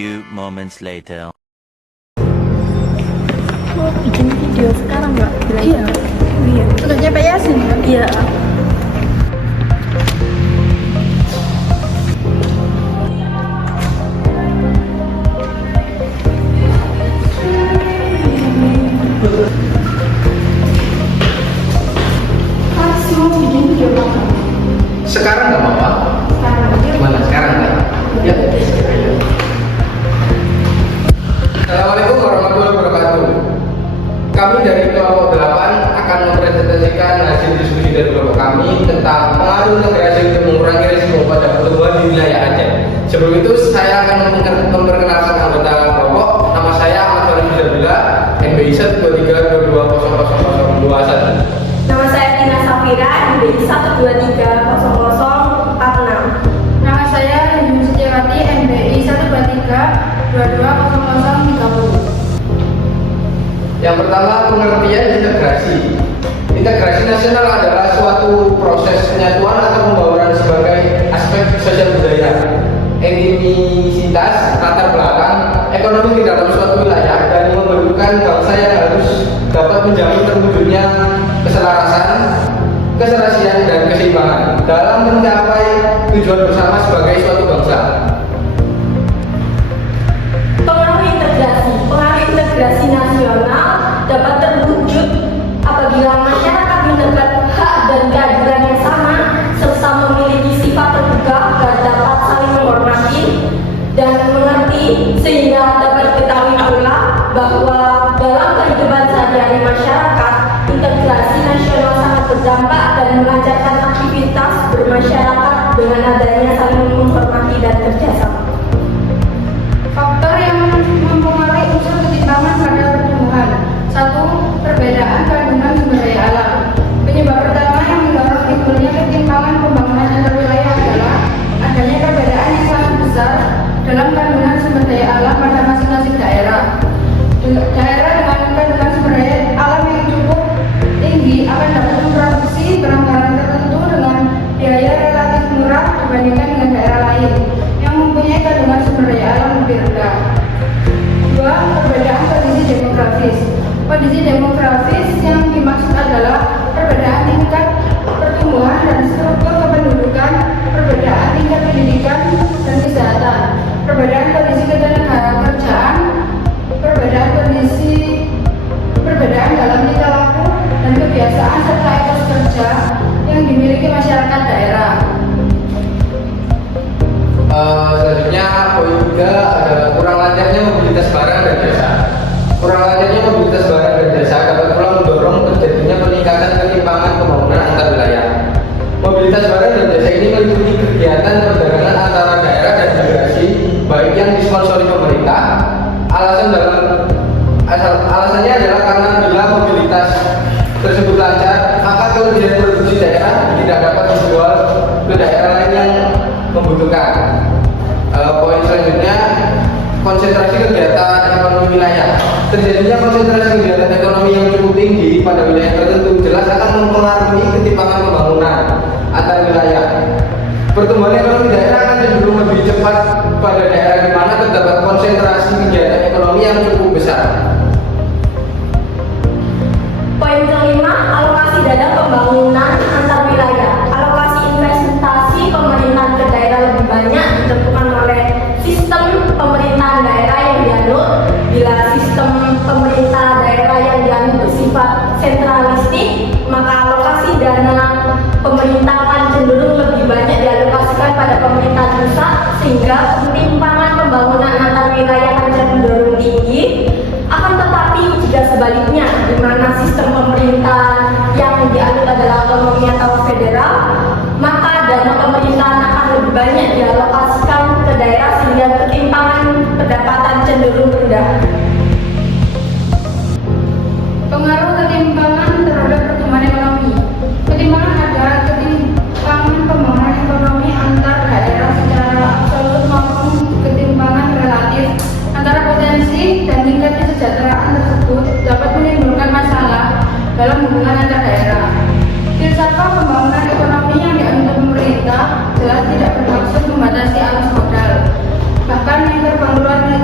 few moments later. Bikin video sekarang nggak? Iya. Iya. Udah nyampe Yasin kan? Iya. Masih mau bikin video apa? Sekarang nggak apa-apa. Sekarang aja. Gimana sekarang nggak? Ya. Assalamualaikum warahmatullahi wabarakatuh. Kami dari kelompok 8 akan mempresentasikan hasil diskusi dari kelompok kami tentang pengaruh integrasi untuk mengurangi risiko pada pertumbuhan di wilayah Aceh. Sebelum itu saya akan memperkenalkan anggota kelompok. Nama saya Ahmad Farid Zabila, NBI 123220021. Nama saya Tina Safira, NBI 1230046. Nama saya Yuni Setiawati, NBI 123220030. Yang pertama, pengertian integrasi. Integrasi nasional adalah suatu proses penyatuan atau pembauran sebagai aspek sosial budaya, etnisitas, latar belakang, ekonomi di dalam suatu wilayah dan membentukkan bangsa yang harus dapat menjamin terwujudnya keselarasan, keserasian, dan keseimbangan dalam mencapai tujuan bersama sebagai suatu bangsa. Pengaruh integrasi nasional dapat terwujud apabila masyarakat mendapat hak dan keadilan yang sama serta memiliki sifat terbuka dan dapat saling menghormati dan mengerti, sehingga dapat diketahui pula bahwa dalam kehidupan sehari-hari masyarakat, integrasi nasional sangat berdampak dan melancarkan aktivitas bermasyarakat dengan adanya saling menghormati dan kerjasama. Faktor yang mempengaruhi unsur ketimpangan pada pertumbuhan. 1. Perbedaan kandungan sumber daya alam. Penyebab pertama yang mendorong timbulnya ketimpangan pembangunan antar wilayah adalah adanya perbedaan yang sangat besar dalam kandungan sumber daya alam pada masing-masing daerah. Daerah dengan kandungan sumber daya alam yang cukup tinggi akan dapat memproduksi barang-barang tertentu dengan biaya relatif murah dibandingkan dengan daerah lain yang mempunyai kandungan sumber daya alam lebih rendah. 2. Perbedaan kondisi demografis. Kondisi demografis yang dimaksud adalah perbedaan tingkat pertumbuhan dan struktur kependudukan, perbedaan tingkat pendidikan dan kesehatan, perbedaan kondisi ketenagakerjaan, perbedaan dalam tingkah laku dan kebiasaan serta etos kerja yang dimiliki masyarakat daerah. Selanjutnya poin 3 adalah kurang lancarnya mobilitas barang dan jasa. Kurang lancarnya mobilitas barang dan jasa dapat pula mendorong terjadinya peningkatan ketimpangan pembangunan antar wilayah. Mobilitas barang dan jasa ini meliputi kegiatan perdagangan antara daerah dan migrasi, baik yang disponsori pemerintah. Alasannya adalah karena bila mobilitas tersebut lancar, maka kelebihan produksi daerah tidak dapat dijual ke daerah lain yang membutuhkan. Poin selanjutnya, konsentrasi kegiatan ekonomi wilayah. Terjadinya konsentrasi kegiatan ekonomi yang cukup tinggi pada wilayah tertentu jelas akan mempengaruhi ketimpangan pembangunan antar wilayah. Pertumbuhan ekonomi daerah akan cenderung lebih cepat pada daerah di mana terdapat konsentrasi kegiatan ekonomi yang cukup besar. Poin kelima, alokasi dana pembangunan antar wilayah. Alokasi investasi pemerintahan ke daerah lebih banyak ditentukan oleh sistem pemerintahan daerah yang dianut. Bila sistem pemerintah daerah yang dianut bersifat sentralistik, maka alokasi dana pemerintah akan cenderung lebih banyak dialokasikan pada pemerintahan pusat, sehingga ketimpangan pembangunan antar wilayah akan cenderung tinggi. Akan tetapi jika sebaliknya, di mana sistem pemerintahan yang dianut adalah otonomi atau federal, maka dana pemerintahan akan lebih banyak dialokasikan ke daerah sehingga ketimpangan pendapatan cenderung rendah. Pengaruh ketimpangan terhadap pertumbuhan ekonomi. Ketimpangan adalah ketimpangan pembangunan ekonomi antar daerah secara absolut maupun ketimpangan relatif antara potensi dan tingkat kesejahteraan tersebut dapat menimbulkan masalah dalam hubungan antar daerah. Filsafat pembangunan ekonomi yang dianut pemerintah jelas tidak bermaksud membatasi arus modal. Bahkan yang terbang luar negeri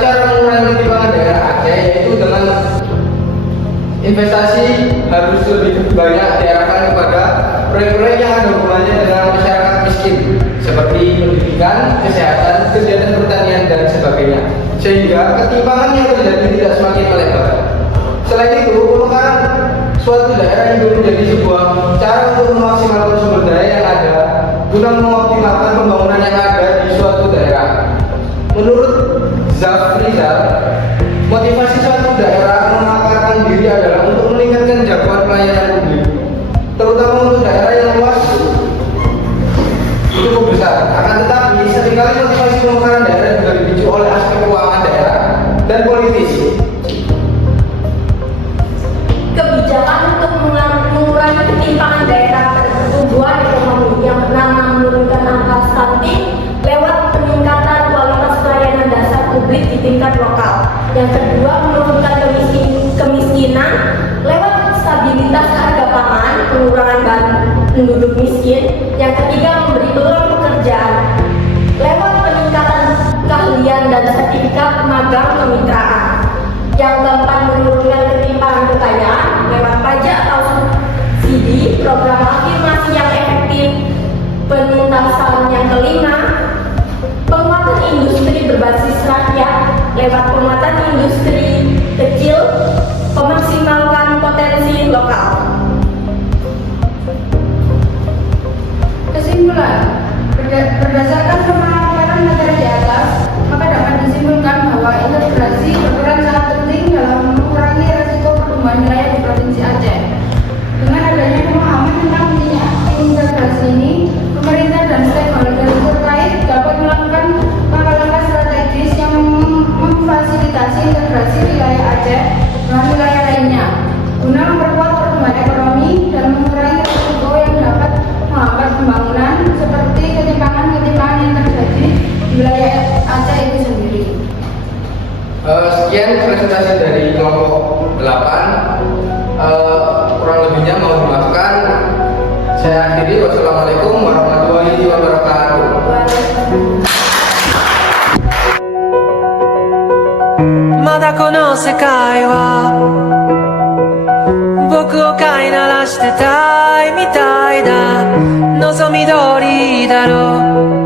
cara mengurangi ketimpangan daerah Aceh yaitu dengan investasi harus lebih banyak diarahkan kepada proyek-proyek yang ada hubungannya dengan masyarakat miskin seperti pendidikan, kesehatan, kegiatan pertanian dan sebagainya, sehingga ketimpangan yang terjadi tidak semakin melebar. Selain itu, pemekaran suatu daerah itu menjadi sebuah cara untuk memaksimalkan sumber daya yang ada guna mengoptimalkan pembangunan yang ada di suatu daerah. Menurut Zafrizal, motivasi suatu daerah mengakarkan diri adalah untuk meningkatkan jangkauan pelayanan publik, terutama untuk daerah yang luas cukup besar. Akan tetapi, seringkali motivasi pemekaran daerah juga dipicu oleh aspek keuangan daerah dan politis. Kebijakan untuk mengurangi ketimpangan daerah pada pertumbuhan ekonomi yang pertama menurunkan angka stunting lewat peningkatan kualitas pelayanan dasar publik di tingkat lokal. Yang kedua, menurunkan kemiskinan lewat stabilitas harga pangan, pengurangan penduduk miskin. Yang ketiga, memberi peluang pekerjaan lewat peningkatan keahlian dan sertifikat magang kemitraan. Yang keempat, menurunkan ketimpangan kekayaan lewat pajak atau subsidi, program afirmasi yang efektif, penuntasan. Yang kelima, penguatan industri berbasis rakyat lewat penguatan industri kecil, memaksimalkan potensi lokal. Kesimpulan, berdasarkan pemaparan materi di atas, maka dapat disimpulkan bahwa integrasi berperan sangat penting dalam mengurangi resiko pertumbuhan wilayah di Provinsi Aceh. Dengan adanya pemahaman tentang pentingnya integrasi ini, pemerintah dan stakeholder terkait dapat melakukan langkah-langkah strategis yang memfasilitasi integrasi wilayah Aceh dengan wilayah lainnya, guna memperkuat pertumbuhan ekonomi dan mengurangi risiko yang dapat menghambat pembangunan seperti ketimpangan-ketimpangan yang terjadi di wilayah Aceh itu sendiri. Sekian presentasi dari kelompok 8. Kurang lebihnya mohon dimaafkan. Saya akhiri. Wassalamualaikum warahmatullahi wabarakatuh. まだこの世界は僕を飼いならしてたいみたいだ望み通りだろう